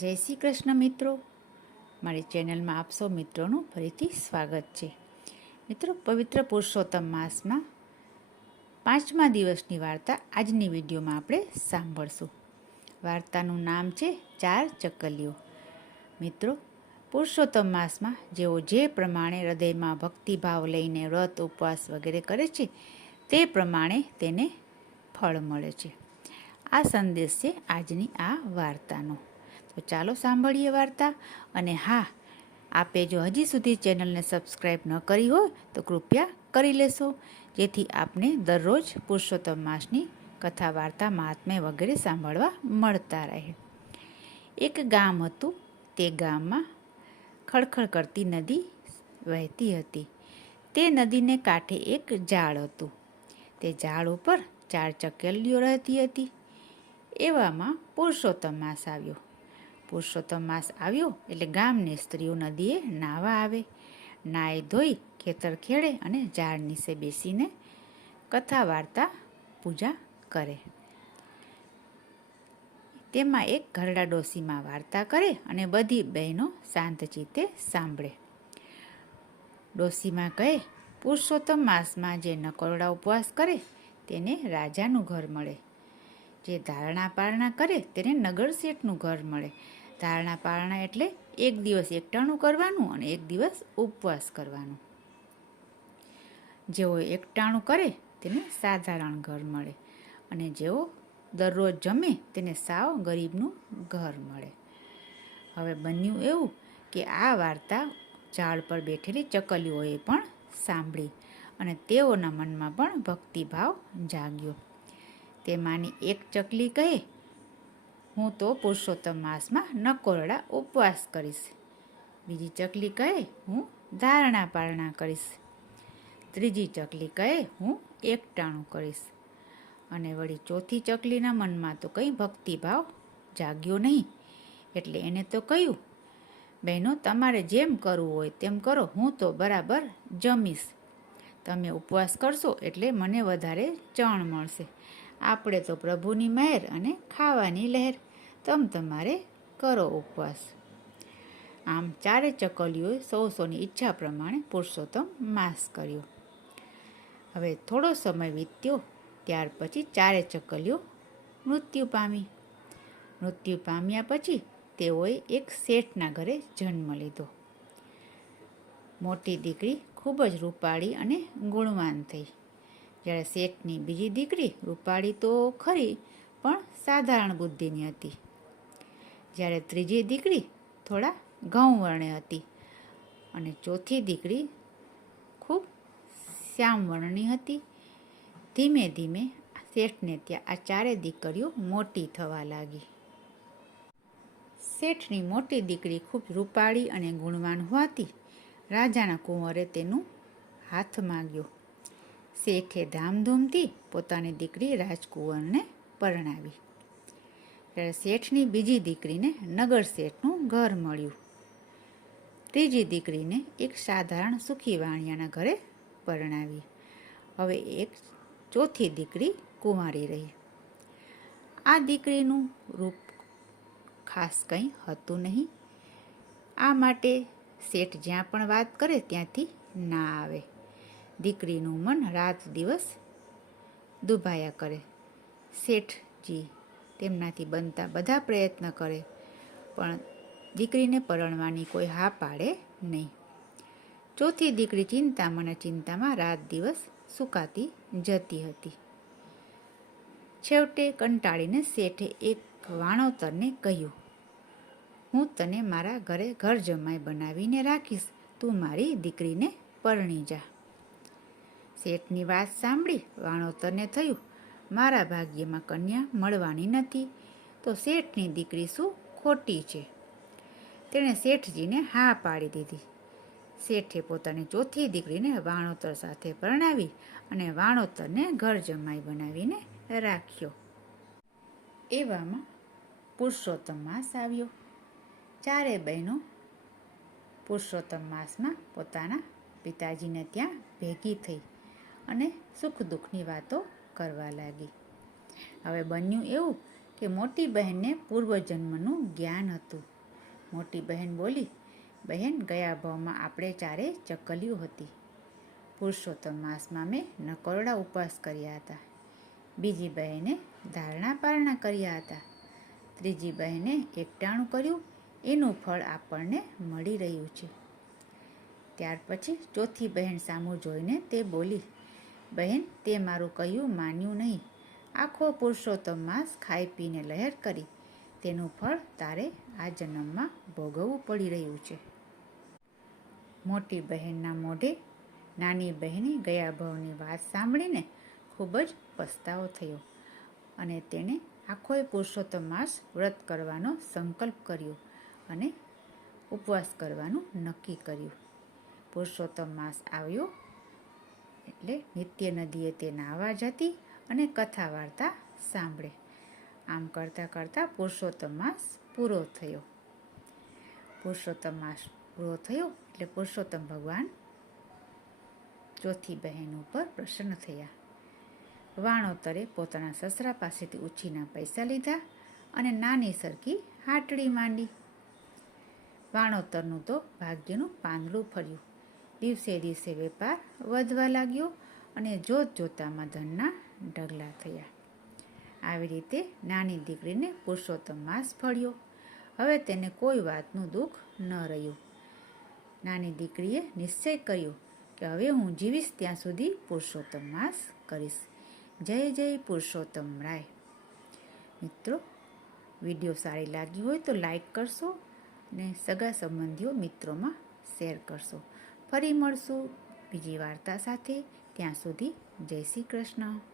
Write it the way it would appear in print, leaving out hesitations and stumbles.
જય શ્રી કૃષ્ણ મિત્રો, મારી ચેનલમાં આપ સૌ મિત્રોનું ફરીથી સ્વાગત છે. મિત્રો, પવિત્ર પુરુષોત્તમ માસમાં 5મા દિવસની વાર્તા આજની વિડીયોમાં આપણે સાંભળશું. વાર્તાનું નામ છે 4 ચકલીઓ. મિત્રો, પુરુષોત્તમ માસમાં જેઓ જે પ્રમાણે હૃદયમાં ભક્તિભાવ લઈને વ્રત ઉપવાસ વગેરે કરે છે તે પ્રમાણે તેને ફળ મળે છે. આ સંદેશ છે આજની આ વાર્તાનો. તો ચાલો સાંભળીએ વાર્તા. અને હા, આપે જો હજી સુધી ચેનલને સબસ્ક્રાઈબ ન કરી હોય તો કૃપયા કરી લેશો, જેથી આપને દરરોજ પુરુષોત્તમ માસની કથા, વાર્તા, મહાત્મ્ય વગેરે સાંભળવા મળતા રહે. એક ગામ હતું. તે ગામમાં ખળખળ કરતી નદી વહેતી હતી. તે નદીને કાંઠે એક ઝાડ હતું. તે ઝાડ ઉપર 4 ચકલીઓ રહેતી હતી. એવામાં પુરુષોત્તમ માસ આવ્યો. પુરુષોત્તમ માસ આવ્યો એટલે ગામની સ્ત્રીઓ નદીએ નાહવા આવે. નાહી ધોઈ ખેતર ખેડે અને ઝાડ નીચે બેસીને કથા, વાર્તા, પૂજા કરે. તેમાં એક ઘરડા ડોશીમાં વાર્તા કરે અને બધી બહેનો શાંત ચિત્તે સાંભળે. ડોશીમાં કહે, પુરુષોત્તમ માસમાં જે નકોરડા ઉપવાસ કરે તેને રાજાનું ઘર મળે. જે ધારણા પારણા કરે તેને નગર શેઠનું ઘર મળે. ધારણા પારણા એટલે એક દિવસ એકટાણું કરવાનું અને એક દિવસ ઉપવાસ કરવાનું. જેઓ એકટાણું કરે તેને સાધારણ ઘર મળે અને જેઓ દરરોજ જમે તેને સાવ ગરીબનું ઘર મળે. હવે બન્યું એવું કે આ વાર્તા ઝાડ પર બેઠેલી ચકલીઓએ પણ સાંભળી અને તેઓના મનમાં પણ ભક્તિભાવ જાગ્યો. તેમાંની એક ચકલી કહે, હું તો પુરુષોત્તમ માસમાં નકોરડા ઉપવાસ કરીશ. બીજી ચકલી કહે, હું ધારણા પારણા કરીશ. ત્રીજી ચકલી કહે, હું એકટાણું કરીશ. અને વળી ચોથી ચકલીના મનમાં તો કંઈ ભક્તિભાવ જાગ્યો નહીં, એટલે એને તો કહ્યું, બહેનો, તમારે જેમ કરવું હોય તેમ કરો, હું તો બરાબર જમીશ. તમે ઉપવાસ કરશો એટલે મને વધારે ચણ મળશે. આપણે તો પ્રભુની મહેર અને ખાવાની લહેર. તમારે કરો ઉપવાસ. આમ 4 ચકલીઓએ સૌની ઈચ્છા પ્રમાણે પુરુષોત્તમ માસ કર્યો. હવે થોડો સમય વીત્યો. ત્યાર પછી 4 ચકલીઓ મૃત્યુ પામી. મૃત્યુ પામ્યા પછી તેઓએ એક શેઠના ઘરે જન્મ લીધો. મોટી દીકરી ખૂબ જ રૂપાળી અને ગુણવાન થઈ. જ્યારે શેઠની બીજી દીકરી રૂપાળી તો ખરી પણ સાધારણ બુદ્ધિની હતી. જ્યારે ત્રીજી દીકરી થોડા ઘઉં વર્ણે હતી અને ચોથી દીકરી ખૂબ શ્યામ વર્ણની હતી. ધીમે ધીમે શેઠને ત્યાં આ 4 દીકરીઓ મોટી થવા લાગી. શેઠની મોટી દીકરી ખૂબ રૂપાળી અને ગુણવાન હોવાથી રાજાના કુંવરે તેનું હાથ માગ્યો. શેઠે ધામધૂમથી પોતાની દીકરી રાજકુંવરને પરણાવી. ત્યારે શેઠની બીજી દીકરીને નગર શેઠનું ઘર મળ્યું. ત્રીજી દીકરીને એક સાધારણ સુખી વાણિયાના ઘરે પરણાવી. હવે એક ચોથી દીકરી કુંવારી રહી. આ દીકરીનું રૂપ ખાસ કંઈ હતું નહીં. આ માટે શેઠ જ્યાં પણ વાત કરે ત્યાંથી ના આવે. દીકરીનું મન રાત દિવસ દુભાયા કરે. શેઠજી તેમનાથી બનતા બધા પ્રયત્ન કરે પણ દીકરીને પરણવાની કોઈ હા પાડે નહીં. ચોથી દીકરી ચિંતામાં રાત દિવસ સુકાતી જતી હતી. છેવટે કંટાળીને શેઠે એક વાણોતરને કહ્યું, હું તને મારા ઘરે ઘર જમાઈ બનાવીને રાખીશ, તું મારી દીકરીને પરણી જા. શેઠની વાત સાંભળી વાણોતરને થયું, મારા ભાગ્યમાં કન્યા મળવાની નથી તો શેઠની દીકરી શું ખોટી છે. તેણે શેઠજીને હા પાડી દીધી. શેઠે પોતાની ચોથી દીકરીને વાણોતર સાથે પરણાવી અને વાણોતરને ઘર જમાઈ બનાવીને રાખ્યો. એવામાં પુરુષોત્તમ માસ આવ્યો. 4 બહેનો પુરુષોત્તમ માસમાં પોતાના પિતાજીને ત્યાં ભેગી થઈ અને સુખ દુઃખની વાતો કરવા લાગી. હવે બન્યું એવું કે મોટી બહેનને પૂર્વજન્મનું જ્ઞાન હતું. મોટી બહેન બોલી, બહેન, ગયા ભાવમાં આપણે ચારે ચકલીઓ હતી. પુરુષોત્તમ માસમાં મેં નકોરડા ઉપવાસ કર્યા હતા. બીજી બહેને ધારણા પારણા કર્યા હતા. ત્રીજી બહેને એકટાણું કર્યું, એનું ફળ આપણને મળી રહ્યું છે. ત્યાર પછી ચોથી બહેન સામું જોઈને તે બોલી, બહેન, તે મારું કહ્યું માન્યું નહીં. આખો પુરુષોત્તમ માસ ખાઈ પીને લહેર કરી, તેનું ફળ તારે આ જન્મમાં ભોગવવું પડી રહ્યું છે. મોટી બહેનના મોઢે નાની બહેને ગયા ભાવની વાત સાંભળીને ખૂબ જ પસ્તાવો થયો અને તેણે આખોય પુરુષોત્તમ માસ વ્રત કરવાનો સંકલ્પ કર્યો અને ઉપવાસ કરવાનું નક્કી કર્યું. પુરુષોત્તમ માસ આવ્યો એટલે નિત્ય નદીએ તે નાહવા જતી અને કથા વાર્તા સાંભળે. આમ કરતાં કરતાં પુરુષોત્તમ માસ પૂરો થયો. પુરુષોત્તમ માસ પૂરો થયો એટલે પુરુષોત્તમ ભગવાન ચોથી બહેન ઉપર પ્રસન્ન થયા. વાણોતરે પોતાના સસરા પાસેથી ઉછીના પૈસા લીધા અને નાની સરખી હાટડી માંડી. વાણોતરનું તો ભાગ્યનું પાંદડું ફર્યું. દિવસે દિવસે વેપાર વધવા લાગ્યો અને જોત જોતામાં ધનના ઢગલા થયા. આવી રીતે નાની દીકરીને પુરુષોત્તમ માસ ફળ્યો. હવે તેને કોઈ વાતનું દુઃખ ન રહ્યું. નાની દીકરીએ નિશ્ચય કર્યો કે હવે હું જીવીશ ત્યાં સુધી પુરુષોત્તમ માસ કરીશ. જય જય પુરુષોત્તમ રાય. મિત્રો, વિડીયો સારી લાગી હોય તો લાઈક કરશો અને સગા સંબંધીઓ મિત્રોમાં શેર કરશો. ફરી મળશું બીજી વાર્તા સાથે. ત્યાં સુધી જય શ્રી કૃષ્ણ.